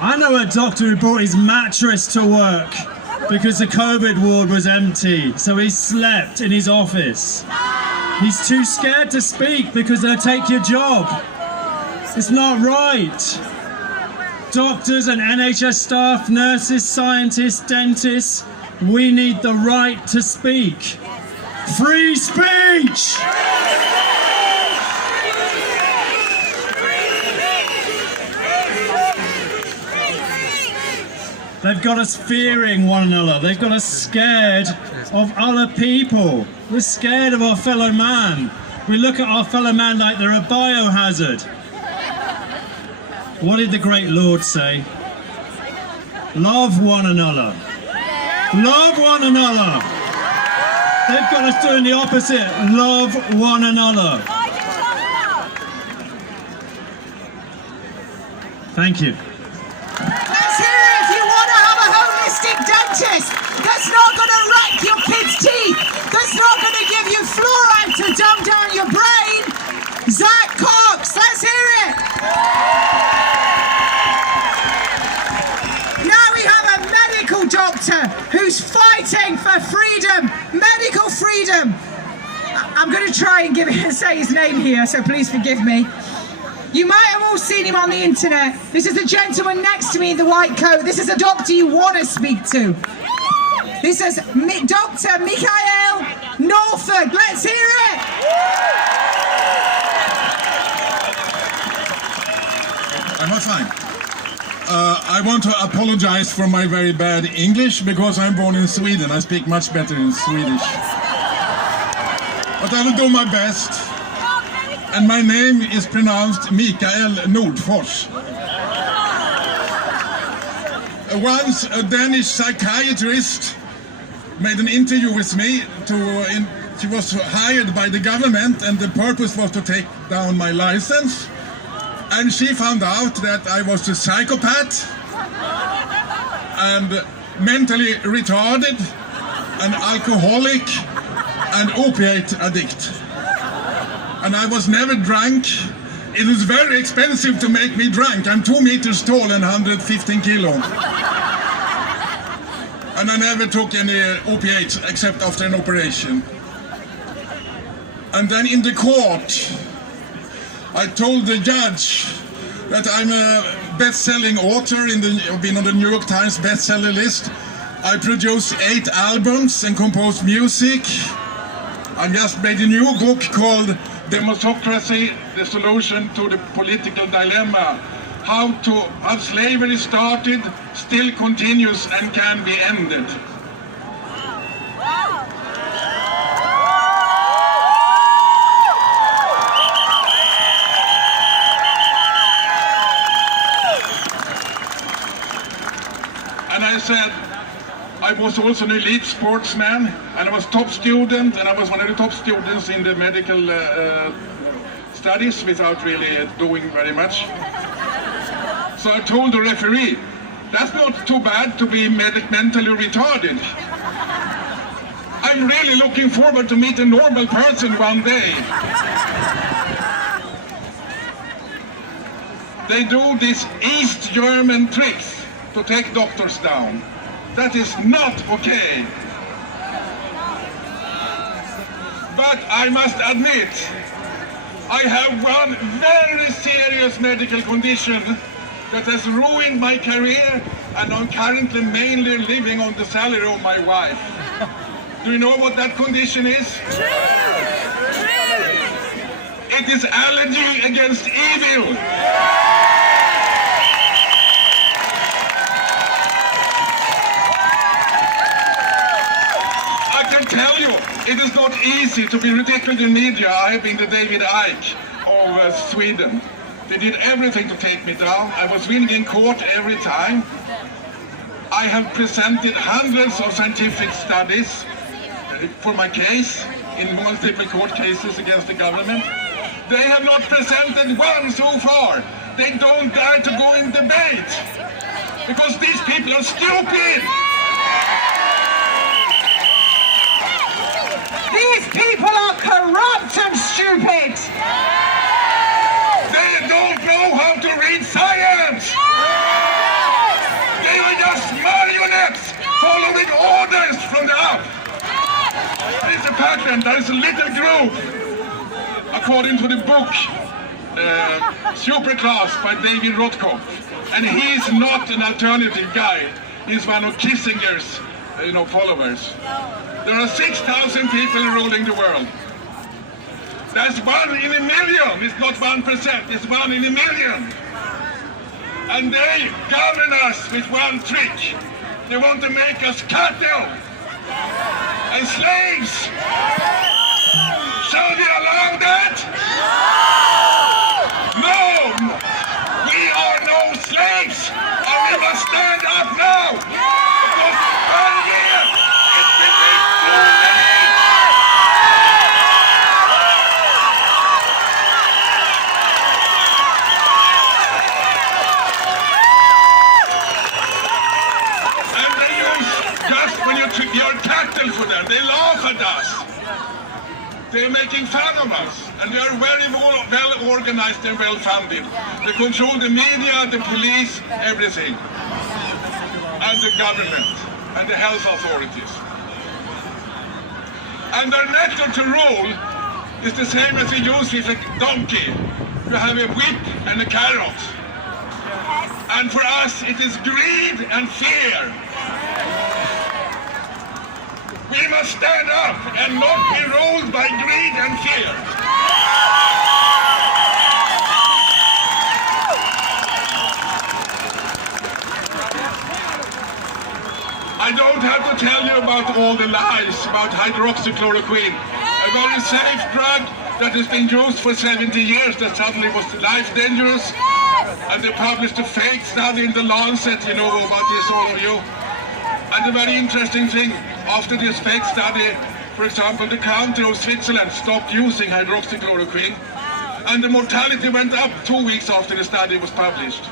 I know a doctor who brought his mattress to work because the COVID ward was empty, so he slept in his office. He's too scared to speak because they'll take your job. It's not right. Doctors and NHS staff, nurses, scientists, dentists, we need the right to speak. Free speech! They've got us fearing one another. They've got us scared of other people. We're scared of our fellow man. We look at our fellow man like they're a biohazard. What did the great Lord say? Love one another. Love one another. They've got us doing the opposite. Love one another. Thank you. Let's hear it if you want to have a holistic dentist that's not going to wreck your kids' teeth, that's not going to give you fluoride to dump down your brain. Zach Cox, let's hear it. Now we have a medical doctor who's fighting for freedom, medical freedom. I'm going to try and say his name here, so please forgive me. You might have all seen him on the internet. This is the gentleman next to me in the white coat. This is a doctor you want to speak to. This is Dr. Mikael Nordfors. Let's hear it. I'm fine. I want to apologize for my very bad English because I'm born in Sweden. I speak much better in Swedish. But I will do my best. And my name is pronounced Mikael Nordfors. Once a Danish psychiatrist made an interview with me. She was hired by the government and the purpose was to take down my license. And she found out that I was a psychopath and mentally retarded, an alcoholic and opiate addict. And I was never drunk. It is very expensive to make me drunk. I'm 2 meters tall and 115 kilo. And I never took any opiates except after an operation. And then in the court, I told the judge that I'm a best-selling author, I've been on the New York Times bestseller list. I produced 8 albums and composed music. I just made a new book called Democracy, the Solution to the Political Dilemma. How slavery started, still continues and can be ended. And I said, I was also an elite sportsman, and I was top student, and I was one of the top students in the medical studies without really doing very much. So I told the referee, that's not too bad to be mentally retarded. I'm really looking forward to meet a normal person one day. They do these East German tricks to take doctors down. That is not okay. But I must admit, I have one very serious medical condition that has ruined my career, and I'm currently mainly living on the salary of my wife. Do you know what that condition is? It is allergy against evil. Tell you, it is not easy to be ridiculed in media. I have been the David Icke of Sweden. They did everything to take me down. I was winning in court every time. I have presented hundreds of scientific studies for my case in multiple court cases against the government. They have not presented one so far. They don't dare to go in debate because these people are stupid. These people are corrupt and stupid. They don't know how to read science. There is a pattern, there is a little group, according to the book Superclass by David Rothkopf. And he is not an alternative guy. He's one of Kissinger's followers. There are 6,000 people ruling the world. That's 1 in a million. It's not 1%, it's 1 in a million. And they govern us with one trick. They want to make us cattle and slaves. Shall we allow that? No! We are no slaves, and we must stand up now. Because one year, it will be too late. And they use, just when you're cattle for them, they laugh at us. They're making fun of us, and they are very well organized and well funded. They control the media, the police, everything, and the government, and the health authorities. And their method to rule is the same as they use with a donkey. You have a whip and a carrot. And for us, it is greed and fear. We must stand up and not be ruled by greed and fear. I don't have to tell you about all the lies about hydroxychloroquine, a very safe drug that has been used for 70 years that suddenly was life dangerous. And they published a fake study in the Lancet, you know about this, all of you. And the very interesting thing, after this fake study, for example, the country of Switzerland stopped using hydroxychloroquine, and the mortality went up 2 weeks after the study was published.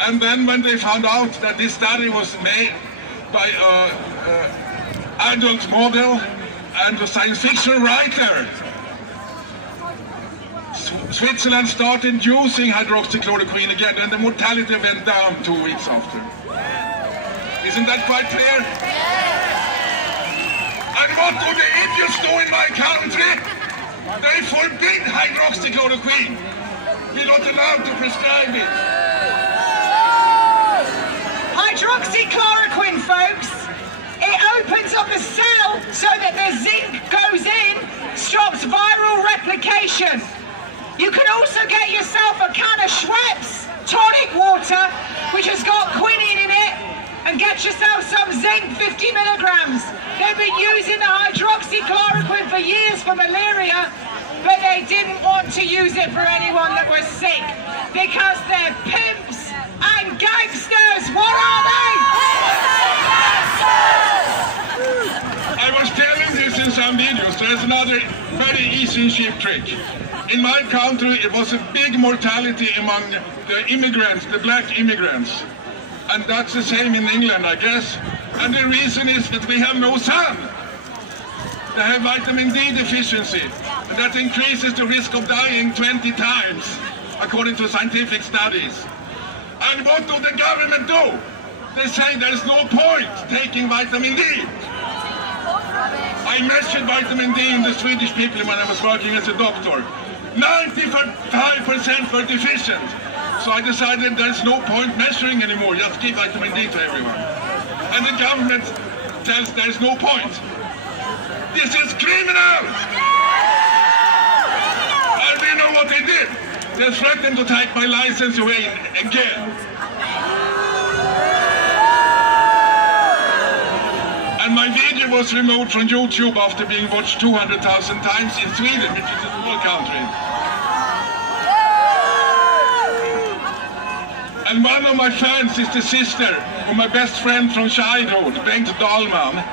And then when they found out that this study was made by an adult model and a science fiction writer, Switzerland started using hydroxychloroquine again, and the mortality went down 2 weeks after. Isn't that quite clear? And what do the idiots do in my country? They forbid hydroxychloroquine. We're not allowed to prescribe it. Hydroxychloroquine, folks, it opens up the cell so that the zinc goes in, stops viral replication. You can also get yourself a can of Schweppes tonic water, which has got quinine in it, and get yourself some zinc, 50 milligrams. They've been using the hydroxychloroquine for years for malaria, but they didn't want to use it for anyone that was sick, because they're pimps and gangsters. What are they? I was telling this in some videos. There's another very easy cheap trick. In my country, it was a big mortality among the immigrants, the black immigrants. And that's the same in England, I guess. And the reason is that we have no sun. They have vitamin D deficiency. And that increases the risk of dying 20 times, according to scientific studies. And what do the government do? They say there's no point taking vitamin D. I measured vitamin D in the Swedish people when I was working as a doctor. 95% were deficient. So I decided there's no point measuring anymore, just give vitamin D to everyone. And the government says there's no point. This is criminal! And you know what they did? They threatened to take my license away again. And my video was removed from YouTube after being watched 200,000 times in Sweden, which is a small country. And one of my fans is the sister of my best friend from childhood, Bengt Dahlman.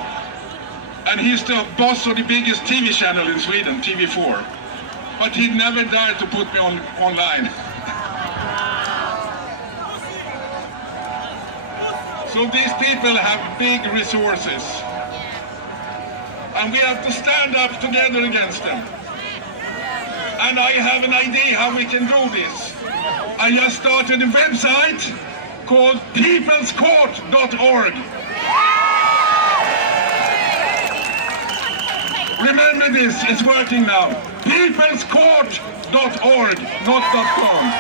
And he's the boss of the biggest TV channel in Sweden, TV4. But he never dared to put me online. So these people have big resources. And we have to stand up together against them. And I have an idea how we can do this. I just started a website called peoplescourt.org. Remember this, it's working now. Peoplescourt.org, not .com.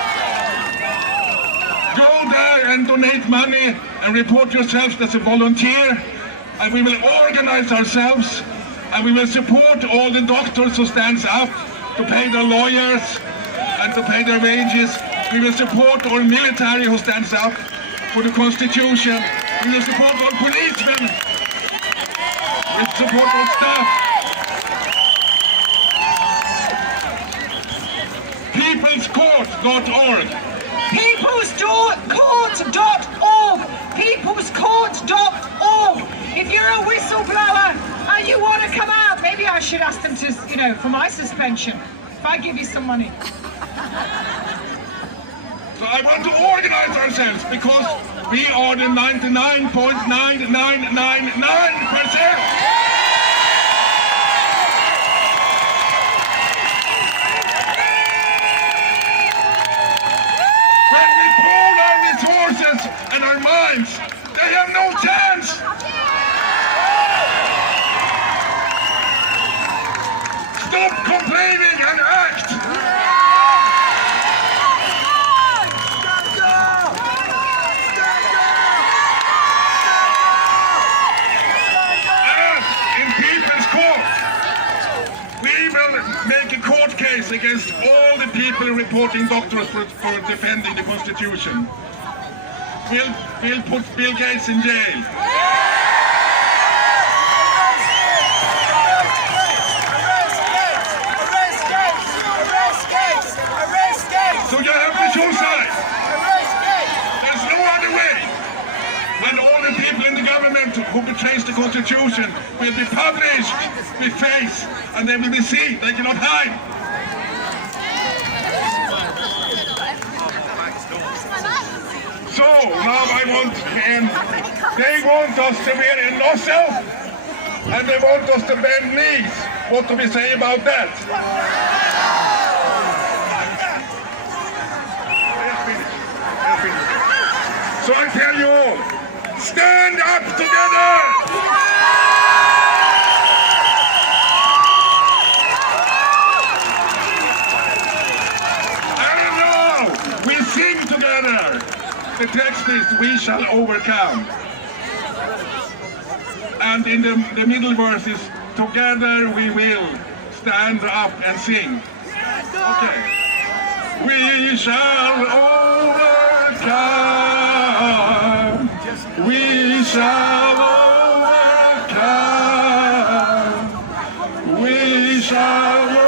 Go there and donate money and report yourself as a volunteer, and we will organize ourselves, and we will support all the doctors who stands up to pay their lawyers and to pay their wages. We will support all military who stands up for the Constitution. We will support all policemen. We will support all staff. Peoplescourt.org. Peoplescourt.org. Peoplescourt.org. If you're a whistleblower and you want to come out, maybe I should ask them to, for my suspension, if I give you some money. So I want to organize ourselves because we are the 99.9999%. When we pool our resources and our minds, they have no chance. Stop complaining and act. Make a court case against all the people reporting doctors for defending the Constitution. We'll put Bill Gates in jail. So you have to choose sides. There's no other way. When all the people in the government who betrays the Constitution will be published with face, and they will be seen. They cannot hide. So now I want to end. They want us to wear a nozzle, and they want us to bend knees. What do we say about that? So I tell you all, stand up together! Sing together. The text is, we shall overcome. And in the middle verse is, together we will stand up and sing. Okay. We shall overcome. We shall overcome. We shall overcome.